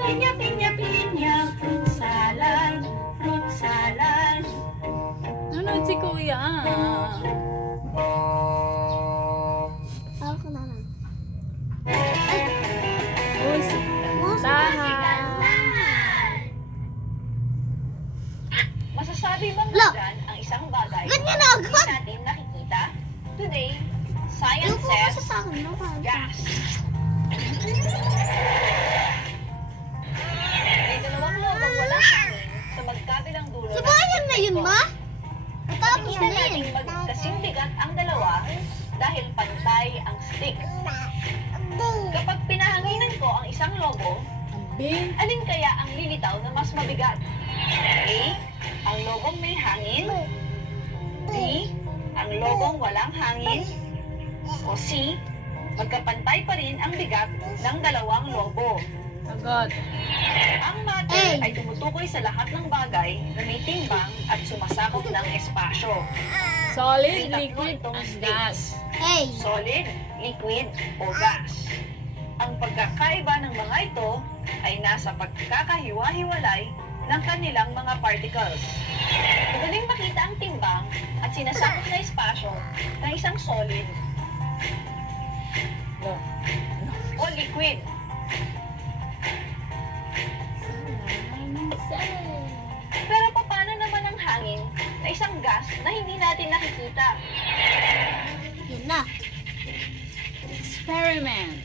Pinya, pinya, pinya, fruit salad, fruit salad. Nanood si Kuya. Ako naman. Musik kantahan. Masasabi bang Lo. nandyan ang isang bagay Ganyan na na hindi agad. natin nakikita? Today, Yung science po says kasi sa akin, no? gas. May dalawang lobang walang hangin sa magkabilang dulo ng Sabayan na yun, spektro. ma? Natapos Nakikita na natin yun. magkasing bigat ang dalawa dahil pantay ang stick. Kapag pinahanginan ko ang isang lobo, Bin. alin kaya ang lilitaw na mas mabigat? A. Ang lobong may hangin. B. Ang lobong walang hangin. O C. Magkapantay pa rin ang bigat ng dalawang lobo. Sagot. Ang matter A. ay tumutukoy sa lahat ng bagay na may timbang at sumasakop ng espasyo. Solid, May tatlo liquid, itong and state. gas. Hey. Solid, liquid, o gas. Ang pagkakaiba ng mga ito ay nasa pagkakahiwa-hiwalay ng kanilang mga particles. Madaling makita ang timbang at sinasakop na espasyo ng isang solid Lo. o liquid. Pero paano naman ang hangin na isang gas na hindi natin nakikita? Yun na. Experiment.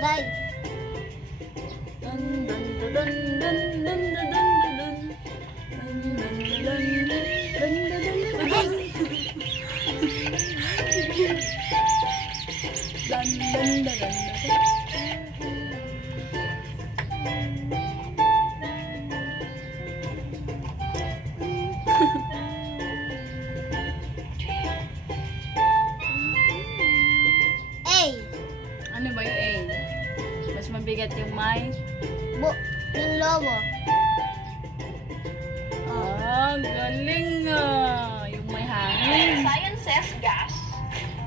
Day. Dun, dun, dun, dun, dun, dun, dun, dun, dun. Dun, dun, dun, dun, dun, dun, dun, dun. Dun, dun, dun, dun, dun. A. Ano ba yung A? Mas mabigat yung may? Yung lobo. Ah, galing ah. Yung may hangin. Science says gas.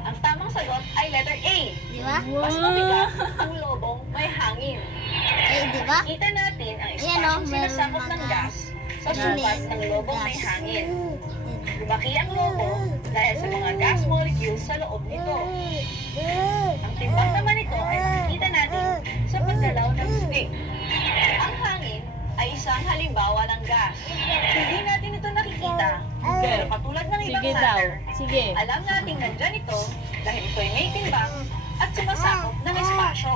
Ang tamang sagot ay letter A. Di ba? Mas mabigat ang lobong may hangin. Di ba? Kita natin ang Ayan, espasyong oh, sinasakop meron ng mga gas sa hangin. sukat ng lobong may hangin. Yun. Lumaki ang lobo dahil sa mga gas molecules sa loob nito. Ang timbang naman nito ay makikita natin sa paggalaw ng stick. Ang hangin ay isang halimbawa ng gas. Hindi natin ito nakikita, pero katulad ng ibang Sige daw. matter, Sige. alam nating nandyan ito dahil ito ay may timbang at sumasakop ng espasyo.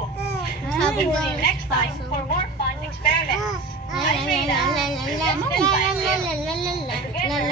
Sabi See ko, you next time for more fun experiments. I'm Reyna. la la la la la la la la la la la la la